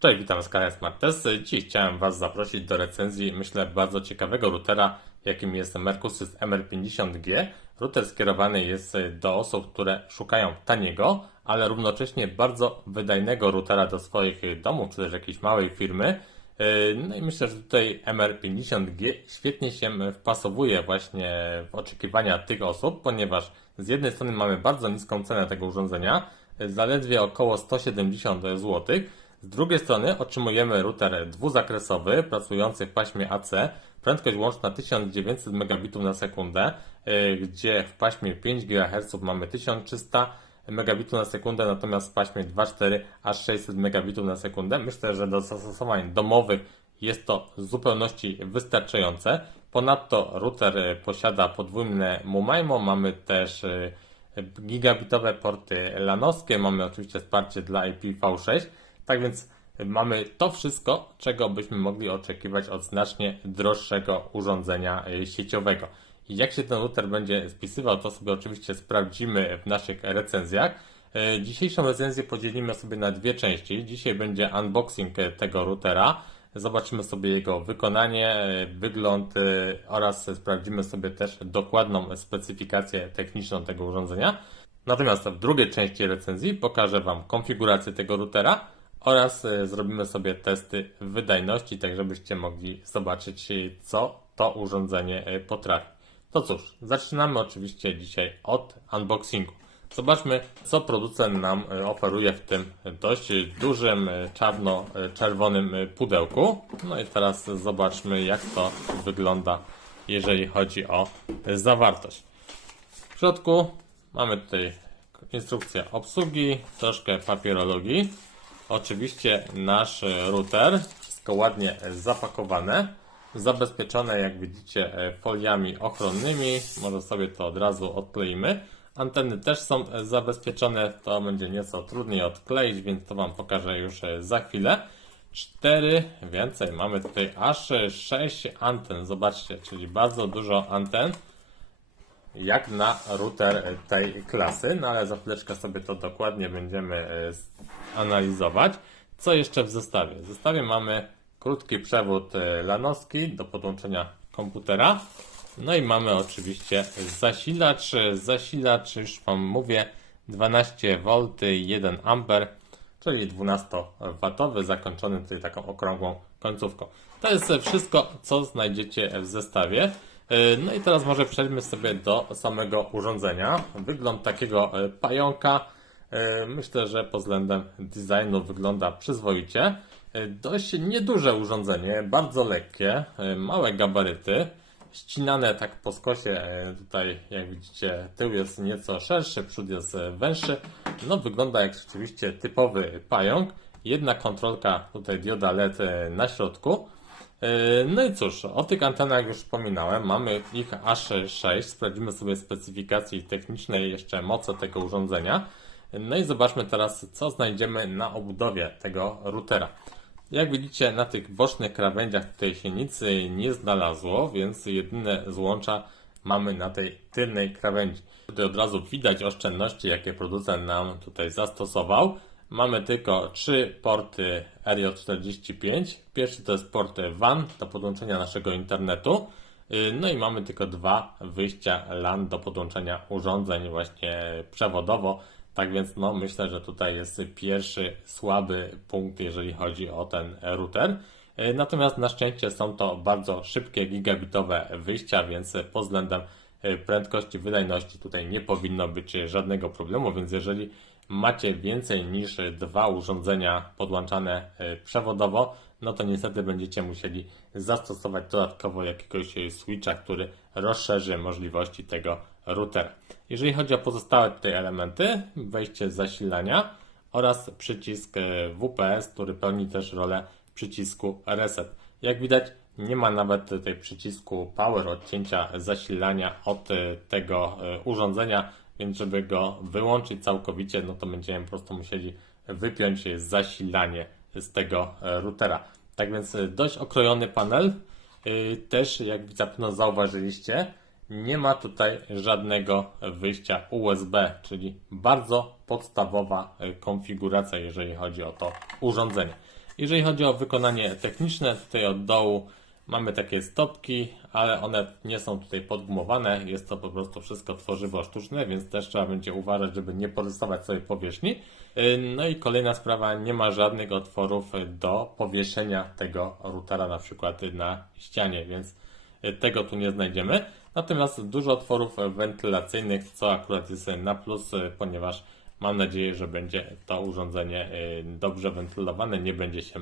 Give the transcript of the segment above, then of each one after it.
Cześć, witam z kanału Smart Test. Dziś chciałem Was zaprosić do recenzji, myślę, bardzo ciekawego routera, jakim jest Mercosys MR50G. Router skierowany jest do osób, które szukają taniego, ale równocześnie bardzo wydajnego routera do swoich domów, czy też jakiejś małej firmy. No i myślę, że tutaj MR50G świetnie się wpasowuje właśnie w oczekiwania tych osób, ponieważ z jednej strony mamy bardzo niską cenę tego urządzenia, zaledwie około 170 zł. Z drugiej strony otrzymujemy router dwuzakresowy, pracujący w paśmie AC, prędkość łączna 1900 megabitów na sekundę, y, gdzie w paśmie 5 GHz mamy 1300 megabitów na sekundę, natomiast w paśmie 2.4 aż 600 megabitów na sekundę. Myślę, że do zastosowań domowych jest to w zupełności wystarczające. Ponadto router y, posiada podwójne MUMAIMO, mamy też y, gigabitowe porty lanowskie, mamy oczywiście wsparcie dla IPv6, tak więc mamy to wszystko, czego byśmy mogli oczekiwać od znacznie droższego urządzenia y, sieciowego. I jak się ten router będzie spisywał, to sobie oczywiście sprawdzimy w naszych recenzjach. Y, Dzisiejszą recenzję podzielimy sobie na dwie części. Dzisiaj będzie unboxing y, tego routera. Zobaczymy sobie jego wykonanie, wygląd oraz sprawdzimy sobie też dokładną specyfikację techniczną tego urządzenia. Natomiast w drugiej części recenzji pokażę Wam konfigurację tego routera oraz e, zrobimy sobie testy wydajności, tak żebyście mogli zobaczyć, e, co to urządzenie e, potrafi. To cóż, zaczynamy oczywiście dzisiaj od unboxingu. Zobaczmy, co producent nam oferuje w tym dość dużym czarno-czerwonym pudełku. No i teraz zobaczmy, jak to wygląda, jeżeli chodzi o zawartość. W środku mamy tutaj instrukcję obsługi, troszkę papierologii. Oczywiście nasz router, wszystko ładnie zapakowane, zabezpieczone jak widzicie foliami ochronnymi, może sobie to od razu odkleimy. Anteny też są zabezpieczone, to będzie nieco trudniej odkleić, więc to Wam pokażę już za chwilę. Cztery, więcej, mamy tutaj aż 6 anten, zobaczcie, czyli bardzo dużo anten jak na router tej klasy, no ale za chwileczkę sobie to dokładnie będziemy e, analizować. Co jeszcze w zestawie? W zestawie mamy krótki przewód e, lanowski do podłączenia komputera. No i mamy oczywiście zasilacz. Zasilacz, już Wam mówię, 12V, 1 A, czyli 12W, zakończony tutaj taką okrągłą końcówką. To jest wszystko, co znajdziecie w zestawie. E, no i teraz może przejdźmy sobie do samego urządzenia. Wygląd takiego e, pająka e, myślę, że pod względem designu wygląda przyzwoicie. Dość nieduże urządzenie, bardzo lekkie, małe gabaryty, ścinane tak po skosie. Tutaj jak widzicie tył jest nieco szerszy, przód jest węższy. No wygląda jak rzeczywiście typowy pająk. Jedna kontrolka tutaj dioda LED na środku. E, no i cóż, o tych antenach już wspominałem, mamy ich aż 6, sprawdzimy sobie specyfikacje techniczne i jeszcze moce tego urządzenia. No i zobaczmy teraz, co znajdziemy na obudowie tego routera. Jak widzicie, na tych bocznych krawędziach tutaj się nic nie znalazło, więc jedyne złącza mamy na tej tylnej krawędzi. Tutaj od razu widać oszczędności, jakie producent nam tutaj zastosował. Mamy tylko trzy porty RJ45. Pierwszy to jest port WAN do podłączenia naszego internetu. Y, no i mamy tylko dwa wyjścia LAN do podłączenia urządzeń właśnie przewodowo. Tak więc no, myślę, że tutaj jest pierwszy słaby punkt, jeżeli chodzi o ten router. Y, natomiast na szczęście są to bardzo szybkie gigabitowe wyjścia, więc pod względem y, prędkości, wydajności tutaj nie powinno być żadnego problemu, więc jeżeli macie więcej niż dwa urządzenia podłączane e, przewodowo, no to niestety będziecie musieli zastosować dodatkowo jakiegoś switcha, który rozszerzy możliwości tego routera. Jeżeli chodzi o pozostałe tutaj elementy, wejście zasilania oraz przycisk e, WPS, który pełni też rolę przycisku reset. Jak widać, nie ma nawet tutaj przycisku power odcięcia zasilania od e, tego urządzenia, więc żeby go wyłączyć całkowicie, no to będziemy po prostu musieli wypiąć zasilanie z tego e, routera. Tak więc e, dość okrojony panel. E, też, jak zapewne zauważyliście, nie ma tutaj żadnego wyjścia USB, czyli bardzo podstawowa konfiguracja, jeżeli chodzi o to urządzenie. Jeżeli chodzi o wykonanie techniczne, tutaj od dołu mamy takie stopki, ale one nie są tutaj podgumowane. Jest to po prostu wszystko tworzywo sztuczne, więc też trzeba będzie uważać, żeby nie porysować sobie powierzchni. Yy, No i kolejna sprawa, nie ma żadnych otworów do powieszenia tego routera na przykład na ścianie, więc yy, tego tu nie znajdziemy. Natomiast dużo otworów wentylacyjnych, co akurat jest na plus, yy, ponieważ mam nadzieję, że będzie to urządzenie dobrze wentylowane, nie będzie się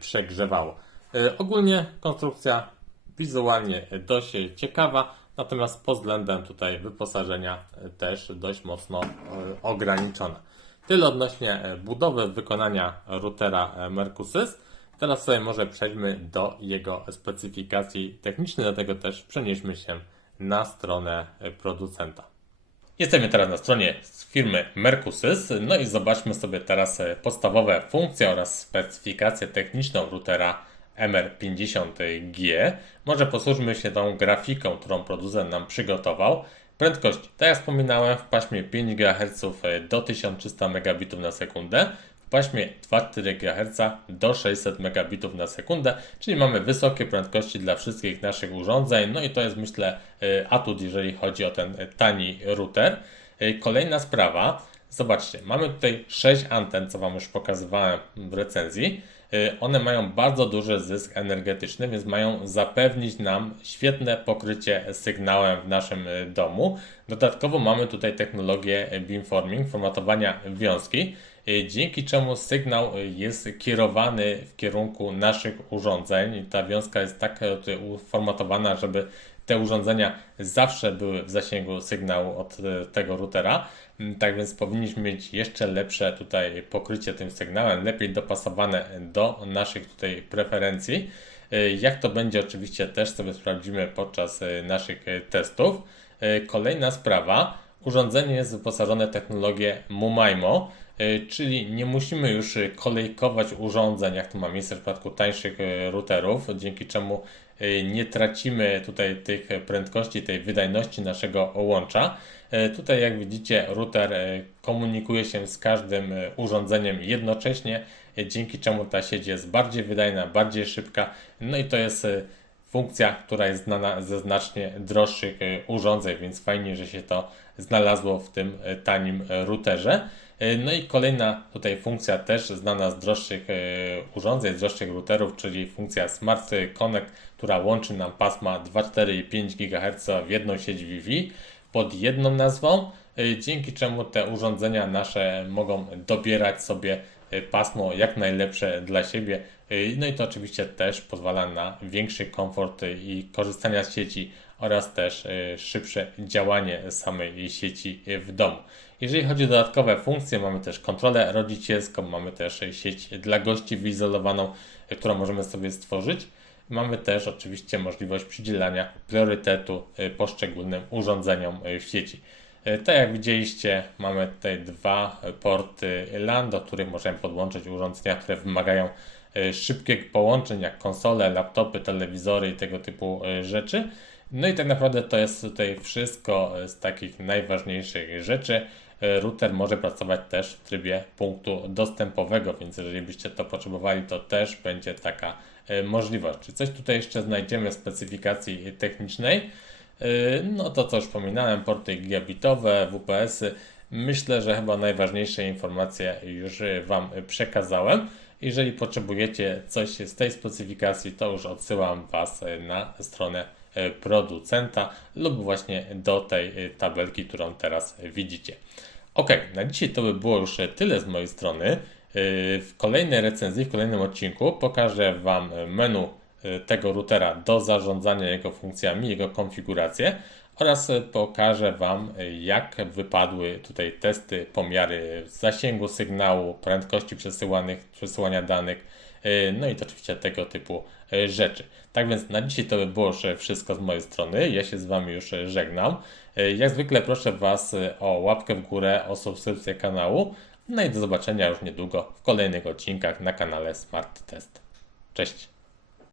przegrzewało. Yy, Ogólnie konstrukcja wizualnie dość ciekawa, natomiast pod względem tutaj wyposażenia yy, też dość mocno yy, ograniczona. Tyle odnośnie budowy wykonania routera Mercusys. Teraz sobie może przejdźmy do jego specyfikacji technicznej, dlatego też przenieśmy się na stronę producenta. Jesteśmy teraz na stronie firmy Mercusys, no i zobaczmy sobie teraz e, podstawowe funkcje oraz specyfikację techniczną routera MR50G. Może posłużmy się tą grafiką, którą producent nam przygotował. Prędkość, tak jak wspominałem, w paśmie 5 GHz do 1300 Mbit na sekundę, w paśmie 2,4 GHz do 600 Mbit na sekundę, czyli mamy wysokie prędkości dla wszystkich naszych urządzeń. No i to jest myślę y, atut, jeżeli chodzi o ten y, tani router. Y, Kolejna sprawa, zobaczcie, mamy tutaj 6 anten, co Wam już pokazywałem w recenzji. Y, One mają bardzo duży zysk energetyczny, więc mają zapewnić nam świetne pokrycie sygnałem w naszym y, domu. Dodatkowo mamy tutaj technologię beamforming, formatowania wiązki, dzięki czemu sygnał jest kierowany w kierunku naszych urządzeń. Ta wiązka jest tak e, tutaj uformatowana, żeby te urządzenia zawsze były w zasięgu sygnału od e, tego routera. Mm, Tak więc powinniśmy mieć jeszcze lepsze tutaj pokrycie tym sygnałem, lepiej dopasowane do naszych tutaj preferencji. E, Jak to będzie, oczywiście też sobie sprawdzimy podczas e, naszych testów. Kolejna sprawa. Urządzenie jest wyposażone w technologię MUMAIMO, czyli nie musimy już kolejkować urządzeń, jak to ma miejsce w przypadku tańszych routerów, dzięki czemu nie tracimy tutaj tych prędkości, tej wydajności naszego łącza. E, Tutaj jak widzicie router e, komunikuje się z każdym urządzeniem jednocześnie, dzięki czemu ta sieć jest bardziej wydajna, bardziej szybka. No i to jest funkcja, która jest znana ze znacznie droższych e, urządzeń, więc fajnie, że się to znalazło w tym e, tanim e, routerze. No i kolejna tutaj funkcja też znana z droższych urządzeń, z droższych routerów, czyli funkcja Smart Connect, która łączy nam pasma 2,4 i 5 GHz w jedną sieć Wi-Fi pod jedną nazwą, dzięki czemu te urządzenia nasze mogą dobierać sobie e, pasmo jak najlepsze dla siebie. E, No i to oczywiście też pozwala na większy komfort e, i korzystania z sieci oraz też e, szybsze działanie samej sieci e, w domu. Jeżeli chodzi o dodatkowe funkcje, mamy też kontrolę rodzicielską, mamy też e, sieć dla gości wyizolowaną, e, którą możemy sobie stworzyć. Mamy też oczywiście możliwość przydzielania priorytetu e, poszczególnym urządzeniom e, w sieci. E, Tak jak widzieliście, mamy tutaj dwa porty LAN, do których możemy podłączyć urządzenia, które wymagają e, szybkich połączeń, jak konsole, laptopy, telewizory i tego typu e, rzeczy. No i tak naprawdę to jest tutaj wszystko z takich najważniejszych rzeczy. Router może pracować też w trybie punktu dostępowego, więc jeżeli byście to potrzebowali, to też będzie taka możliwość. Czy coś tutaj jeszcze znajdziemy w specyfikacji technicznej? E, No to co już wspominałem, porty gigabitowe, WPS-y. Myślę, że chyba najważniejsze informacje już Wam przekazałem. Jeżeli potrzebujecie coś z tej specyfikacji, to już odsyłam Was na stronę e, producenta lub właśnie do tej e, tabelki, którą teraz widzicie. Ok, na dzisiaj to by było już tyle z mojej strony. E, W kolejnej recenzji, w kolejnym odcinku pokażę Wam menu tego routera do zarządzania jego funkcjami, jego konfigurację oraz e, pokażę Wam, e, jak wypadły tutaj testy, pomiary zasięgu sygnału, prędkości przesyłanych, przesyłania danych, e, no i to oczywiście tego typu e, rzeczy. Tak więc na dzisiaj to by było już wszystko z mojej strony. Ja się z Wami już żegnam. E, Jak zwykle proszę Was e, o łapkę w górę, o subskrypcję kanału. No i do zobaczenia już niedługo w kolejnych odcinkach na kanale Smart Test. Cześć!